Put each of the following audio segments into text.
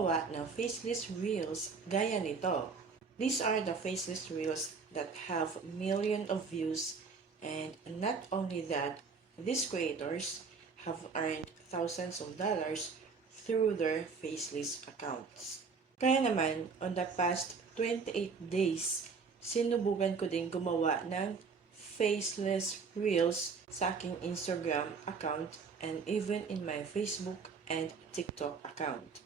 gumawa ng faceless reels gaya nito. These are the faceless reels that have millions of views, and not only that, these creators have earned thousands of dollars through their faceless accounts. Kaya naman, on the past 28 days, sinubukan ko din gumawa ng faceless reels sa aking Instagram account and even in my Facebook and TikTok account.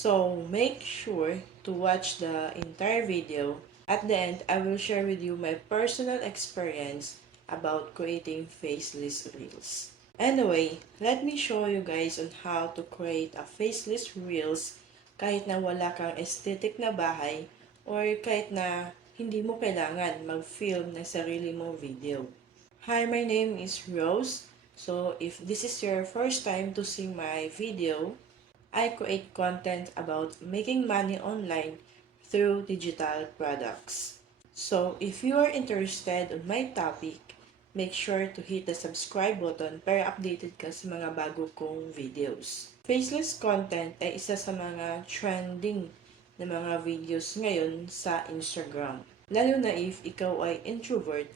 So make sure to watch the entire video. At the end, I will share with you my personal experience about creating faceless reels. Anyway, let me show you guys on how to create a faceless reels kahit na wala kang aesthetic na bahay or kahit na hindi mo kailangan mag-film ng sarili mong video. Hi, my name is Rose. So, if this is your first time to see my video, I create content about making money online through digital products. So, if you are interested on my topic, make sure to hit the subscribe button para updated ka sa mga bago kong videos. Faceless content ay isa sa mga trending na mga videos ngayon sa Instagram. Lalo na if ikaw ay introvert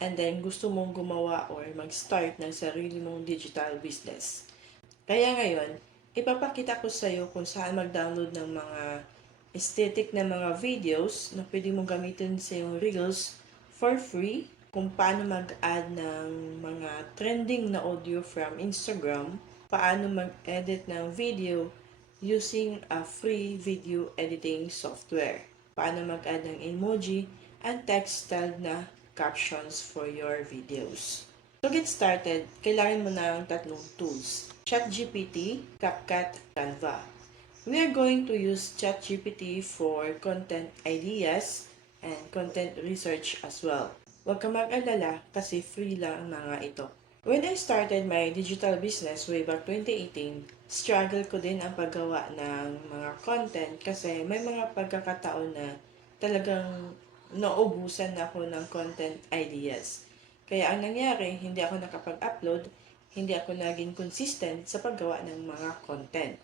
and then gusto mong gumawa or mag-start ng sarili mong digital business. Kaya ngayon, ipapakita ko sa iyo kung saan mag-download ng mga aesthetic na mga videos na pwede mong gamitin sa iyong reels for free, kung paano mag-add ng mga trending na audio from Instagram, paano mag-edit ng video using a free video editing software, paano mag-add ng emoji and text-styled na captions for your videos. To get started, kailangan mo ng tatlong tools: ChatGPT, CapCut, Canva. We are going to use ChatGPT for content ideas and content research as well. Huwag ka mag-alala kasi free lang ang mga ito. When I started my digital business way back 2018, struggle ko din ang paggawa ng mga content kasi may mga pagkakataon na talagang naubusan ako ng content ideas. Kaya ang nangyari, hindi ako nakapag-upload, hindi ako naging consistent sa paggawa ng mga content.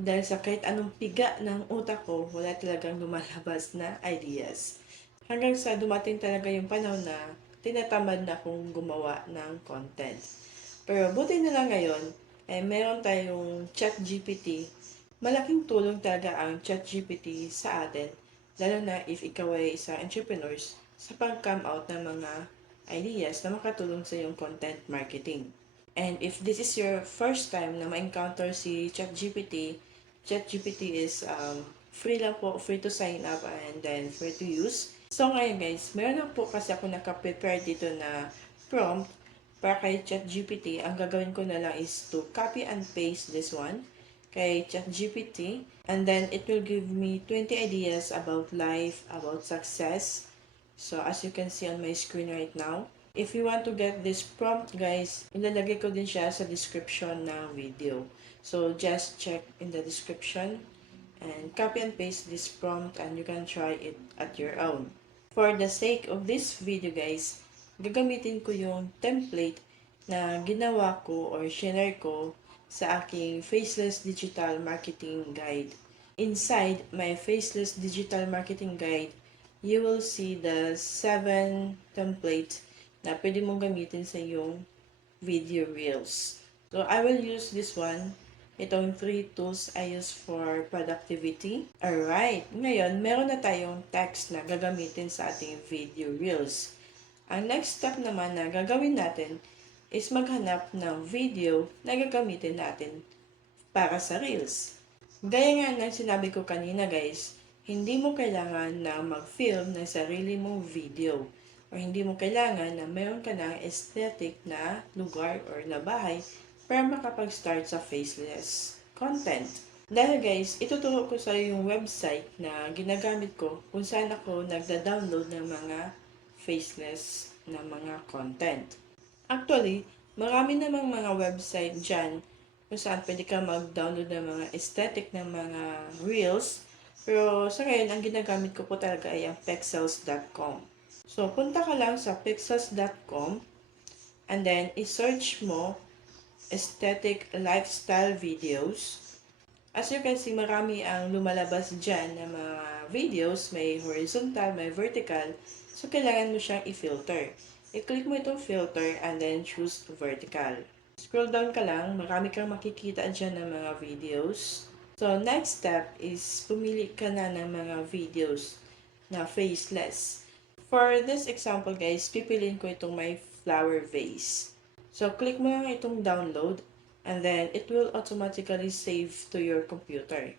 Dahil sa kahit anong piga ng utak ko, wala talagang lumalabas na ideas. Hanggang sa dumating talaga yung panahon na tinatamad na akong gumawa ng content. Pero buti na lang ngayon, meron tayong ChatGPT. Malaking tulong talaga ang ChatGPT sa atin, lalo na if ikaw ay isang entrepreneur, sa pag-come out ng mga ideas na makatulong sa iyong content marketing. And if this is your first time na ma-encounter si ChatGPT, ChatGPT is free lang po, free to sign up and then free to use. So ngayon guys, meron lang po kasi ako nakaprepare dito na prompt para kay ChatGPT. Ang gagawin ko na lang is to copy and paste this one kay ChatGPT, and then it will give me 20 ideas about life, about success. So as you can see on my screen right now, if you want to get this prompt guys, ilalagay ko din siya sa description ng video. So just check in the description and copy and paste this prompt and you can try it at your own. For the sake of this video guys, gagamitin ko yung template na ginawa ko or share ko sa aking Faceless Digital Marketing Guide. Inside my Faceless Digital Marketing Guide, you will see the 7 templates na pwede mong gamitin sa iyong video reels. So I will use this one. Itong 3 tools I use for productivity. Alright, ngayon meron na tayong text na gagamitin sa ating video reels. Ang next step naman na gagawin natin is maghanap ng video na gagamitin natin para sa reels. Gaya nga ng sinabi ko kanina guys, hindi mo kailangan na mag-film ng sarili mong video o hindi mo kailangan na meron ka ng aesthetic na lugar or na bahay para makapag-start sa faceless content. Dahil guys, ituturo ko sa iyo yung website na ginagamit ko kung saan ako nagda-download ng mga faceless na mga content. Actually, marami namang mga website dyan kung saan pwede ka mag-download ng mga aesthetic ng mga reels. Pero sa ngayon, ang ginagamit ko po talaga ay ang pexels.com. So, punta ka lang sa pexels.com and then i-search mo aesthetic lifestyle videos. As you can see, marami ang lumalabas dyan na mga videos. May horizontal, may vertical. So, kailangan mo siyang i-filter. I-click mo itong filter and then choose vertical. Scroll down ka lang, marami kang makikita dyan ng mga videos. So, next step is pumili ka na ng mga videos na faceless. For this example guys, pipiliin ko itong may flower vase. So, click mo lang itong download and then it will automatically save to your computer.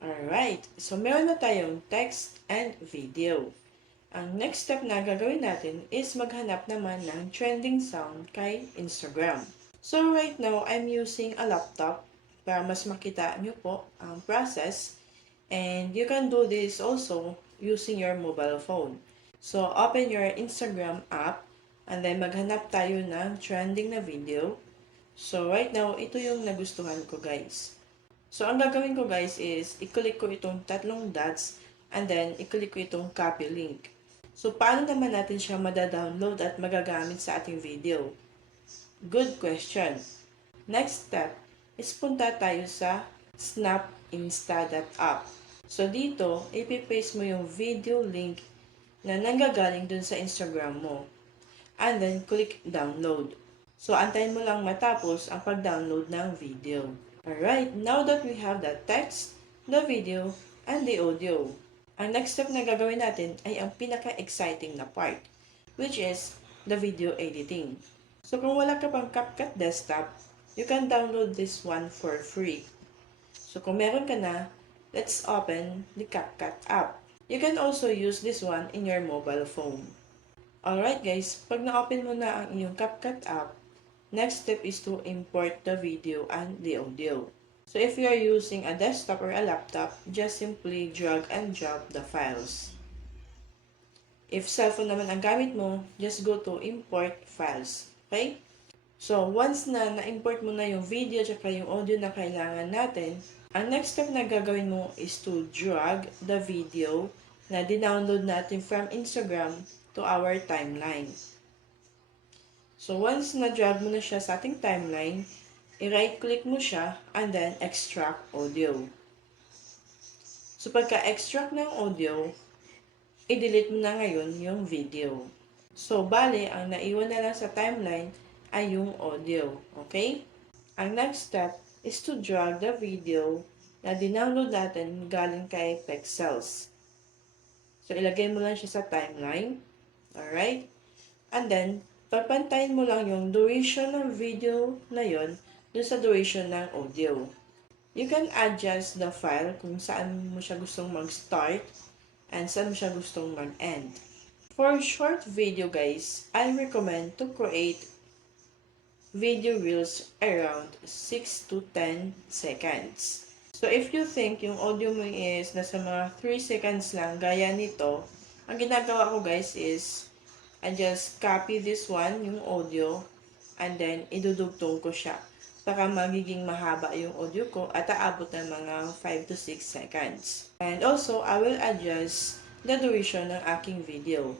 Alright, so meron na tayong text and video. Ang next step na gagawin natin is maghanap naman ng trending sound kay Instagram. So right now, I'm using a laptop para mas makita nyo po ang process. And you can do this also using your mobile phone. So open your Instagram app and then maghanap tayo ng trending na video. So, right now, ito yung nagustuhan ko, guys. So, ang gagawin ko, guys, is i-click ko itong tatlong dots and then i-click ko itong copy link. So, paano naman natin siya madadownload at magagamit sa ating video? Good question. Next step is punta tayo sa snapinsta.app. So, dito, ipipaste mo yung video link na nanggagaling dun sa Instagram mo. And then, click download. So, antayin mo lang matapos ang pag-download ng video. Alright, now that we have the text, the video, and the audio, ang next step na gagawin natin ay ang pinaka-exciting na part, which is the video editing. So, kung wala ka pang CapCut desktop, you can download this one for free. So, kung meron ka na, let's open the CapCut app. You can also use this one in your mobile phone. Alright guys, pag na-open mo na ang iyong CapCut app, next step is to import the video and the audio. So if you are using a desktop or a laptop, just simply drag and drop the files. If cellphone naman ang gamit mo, just go to import files. Okay? So once na na-import mo na yung video at yung audio na kailangan natin, ang next step na gagawin mo is to drag the video na dinownload natin from Instagram to our timeline. So, once na-drag mo na siya sa ating timeline, i-right-click mo siya and then extract audio. So, pagka-extract ng audio, i-delete mo na ngayon yung video. So, bale, ang naiwan na lang sa timeline ay yung audio. Okay? Ang next step is to drag the video na dinownload natin galing kay Pexels. So, ilagay mo lang siya sa timeline. Alright? And then, pagpantayin mo lang yung duration ng video na yon dun sa duration ng audio. You can adjust the file kung saan mo siya gustong mag-start and saan mo siya gustong mag-end. For short video guys, I recommend to create video reels around 6 to 10 seconds. So if you think yung audio mo is nasa mga 3 seconds lang gaya nito, ang ginagawa ko guys is I just copy this one, yung audio, and then idudugtong ko siya para magiging mahaba yung audio ko at aabot ng mga 5 to 6 seconds. And also, I will adjust the duration ng aking video.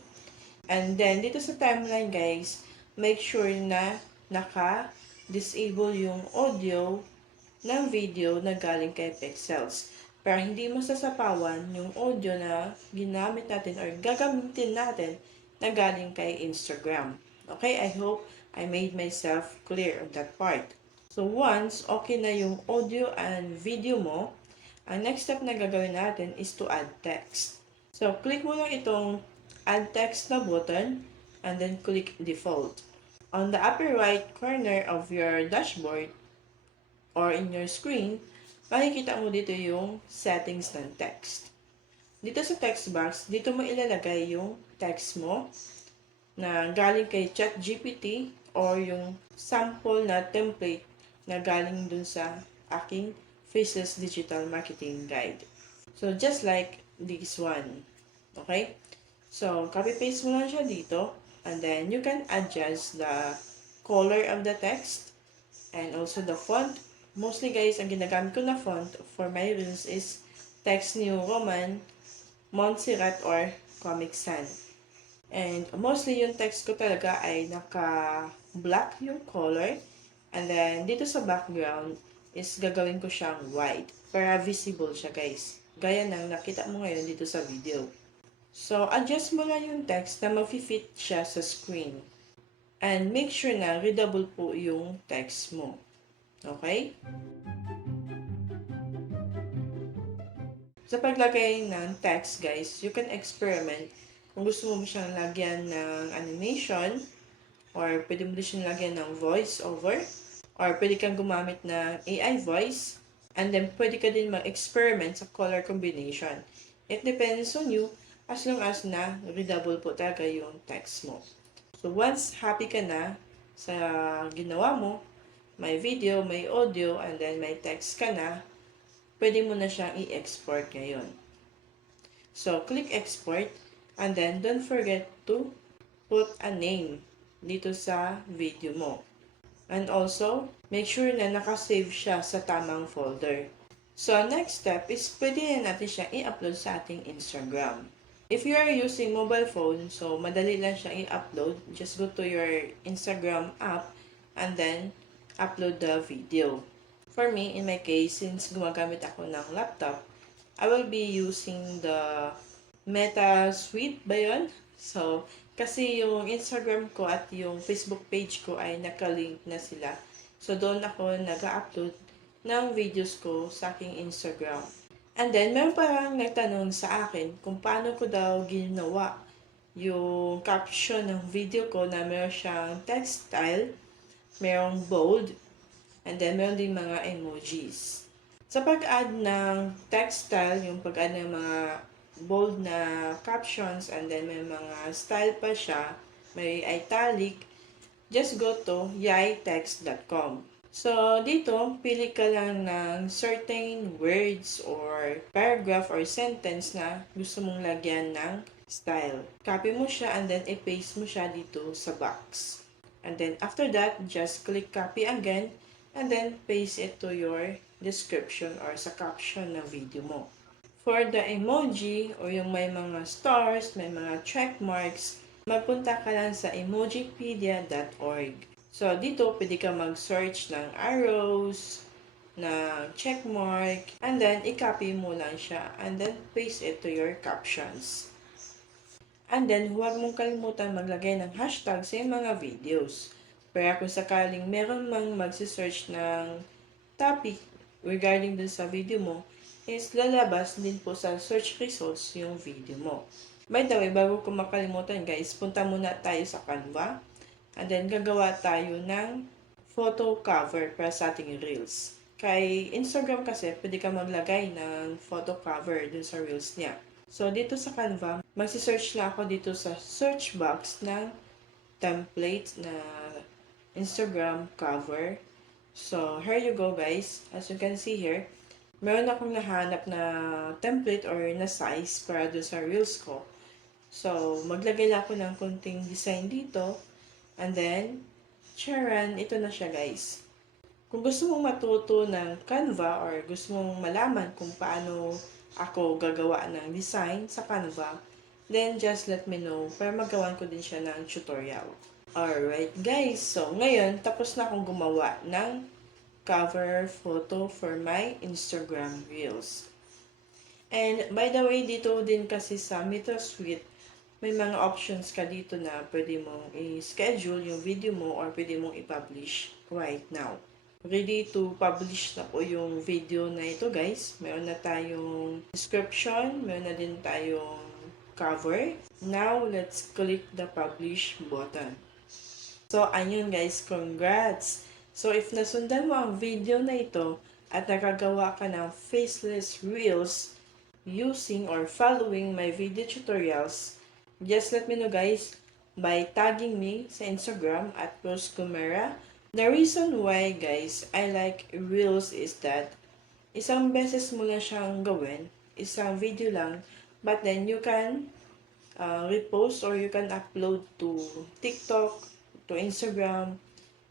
And then, dito sa timeline guys, make sure na naka-disable yung audio ng video na galing kay Pexels. Para hindi masasapawan yung audio na ginamit natin or gagamitin natin na galing kay Instagram. Okay, I hope I made myself clear on that part. So once okay na yung audio and video mo, ang next step na gagawin natin is to add text. So click mo lang itong add text na button and then click default. On the upper right corner of your dashboard or in your screen, makikita mo dito yung settings ng text. Dito sa text box, dito mo ilalagay yung text mo na galing kay ChatGPT or yung sample na template na galing dun sa aking Faceless Digital Marketing Guide. So, just like this one. Okay? So, copy-paste mo lang siya dito and then you can adjust the color of the text and also the font. Mostly guys, ang ginagamit ko na font for my reels is Text New Roman, Montserrat, or Comic Sans. And mostly yung text ko talaga ay naka-black yung color. And then dito sa background is gagawin ko siyang white para visible siya guys. Gaya ng nakita mo ngayon dito sa video. So, adjust mo lang yung text na mag-fit siya sa screen. And make sure na readable po yung text mo. Okay? Sa paglagay ng text guys, you can experiment. Kung gusto mo siyang lagyan ng animation, or pwede mo siyang lagyan ng voice over, or pwede kang gumamit ng AI voice, and then pwede ka din mag-experiment sa color combination. It depends on you, as long as na readable po talaga yung text mo. So once happy ka na sa ginawa mo, may video, may audio, and then may text ka na, pwede mo na siyang i-export ngayon. So click export, and then don't forget to put a name dito sa video mo. And also, make sure na nakasave siya sa tamang folder. So next step is pwede na natin siya i-upload sa ating Instagram. If you are using mobile phone, so madali lang siya i-upload. Just go to your Instagram app and then upload the video. For me, in my case, since gumagamit ako ng laptop, I will be using the Meta Suite ba yun? So, kasi yung Instagram ko at yung Facebook page ko ay nakalink na sila. So, doon ako nag-upload ng videos ko sa aking Instagram. And then, meron parang nagtanong sa akin kung paano ko daw ginawa yung caption ng video ko na meron siyang text style, merong bold, and then meron din mga emojis. Sa pag-add ng text style, yung pag-add ng mga bold na captions, and then may mga style pa siya, may italic, just go to yaitext.com. So, dito, pili ka lang ng certain words or paragraph or sentence na gusto mong lagyan ng style. Copy mo siya and then i-paste mo siya dito sa box. And then, after that, just click copy again and then paste it to your description or sa caption ng video mo. For the emoji or yung may mga stars, may mga check marks, magpunta ka lang sa emojipedia.org. So, dito, pwede ka mag-search ng arrows, ng checkmark, and then, i-copy mo lang siya, and then, paste it to your captions. And then, huwag mong kalimutan maglagay ng hashtag sa mga videos. Kaya kung sakaling meron mang magsisearch ng topic regarding dun sa video mo, is lalabas din po sa search results yung video mo. By the way, bago ko makalimutan guys, punta muna tayo sa Canva. And then, gagawa tayo ng photo cover para sa ating Reels. Kay Instagram kasi, pwede ka maglagay ng photo cover dun sa Reels niya. So, dito sa Canva, magsisearch lang ako dito sa search box ng template na Instagram cover. So, here you go guys. As you can see here, meron akong nahanap na template or na size para dun sa Reels ko. So, maglagay lang ako ng konting design dito. And then, charan, ito na siya guys. Kung gusto mong matuto ng Canva or gusto mong malaman kung paano ako gagawa ng design sa Canva, then just let me know para magawan ko din siya ng tutorial. Alright guys, so ngayon tapos na akong gumawa ng cover photo for my Instagram Reels. And by the way, dito din kasi sa Meta Suite, may mga options ka dito na pwede mong i-schedule yung video mo or pwede mong i-publish right now. Ready to publish na po yung video na ito guys. Meron na tayong description, meron na din tayong cover. Now, let's click the publish button. So, ayun guys, congrats! So, if nasundan mo ang video na ito at nakagawa ka ng faceless reels using or following my video tutorials, just let me know guys by tagging me sa Instagram at @rosecumera. The reason why guys I like reels is that isang beses mo lang siyang gawin, isang video lang, but then you can repost or you can upload to TikTok, to Instagram,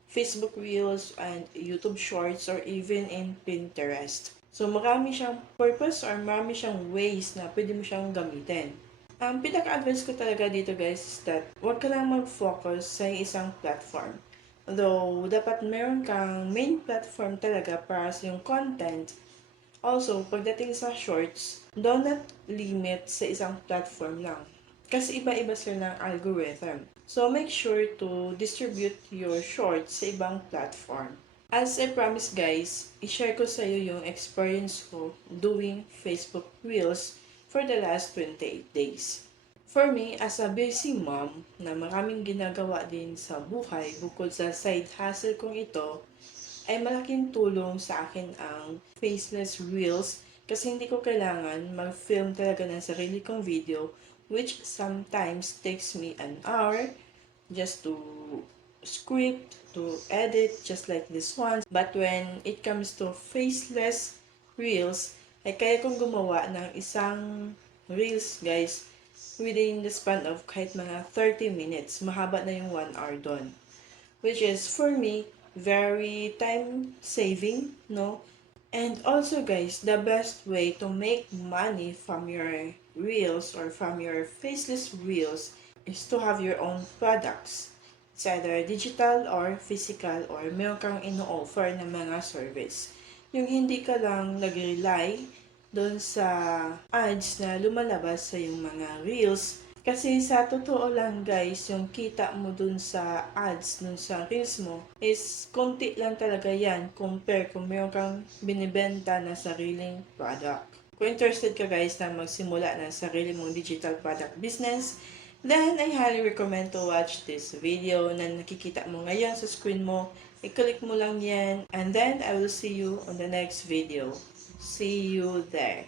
Facebook Reels, and YouTube Shorts, or even in Pinterest. So marami siyang purpose or marami siyang ways na pwede mo siyang gamitin. Ang pinaka-advice ko talaga dito guys is that huwag ka lang mag-focus sa isang platform. Though, dapat meron kang main platform talaga para sa yung content. Also, pagdating sa shorts, do not limit sa isang platform lang. Kasi iba-iba sila ng algorithm. So, make sure to distribute your shorts sa ibang platform. As I promised guys, i-share ko sa iyo yung experience ko doing Facebook Reels for the last 28 days. For me, as a busy mom na maraming ginagawa din sa buhay bukod sa side hustle kong ito, ay malaking tulong sa akin ang faceless reels kasi hindi ko kailangan mag-film talaga ng sarili kong video which sometimes takes me an hour just to script, to edit, just like this one. But when it comes to faceless reels, ay kaya kong gumawa ng isang reels guys within the span of kahit mga 30 minutes. Mahaba na yung 1 hour doon. Which is, for me, very time saving, no? And also guys, the best way to make money from your reels or from your faceless reels is to have your own products. It's either digital or physical or meron kang ino-offer na mga service. Yung hindi ka lang nag-rely doon sa ads na lumalabas sa yung mga reels. Kasi sa totoo lang guys, yung kita mo dun sa ads, dun sa reels mo, is konti lang talaga yan compare kung meron kang binibenta na sariling product. Kung interested ka guys na magsimula ng sarili mong digital product business, then I highly recommend to watch this video na nakikita mo ngayon sa screen mo. I-click mo lang yan and then I will see you on the next video. See you there.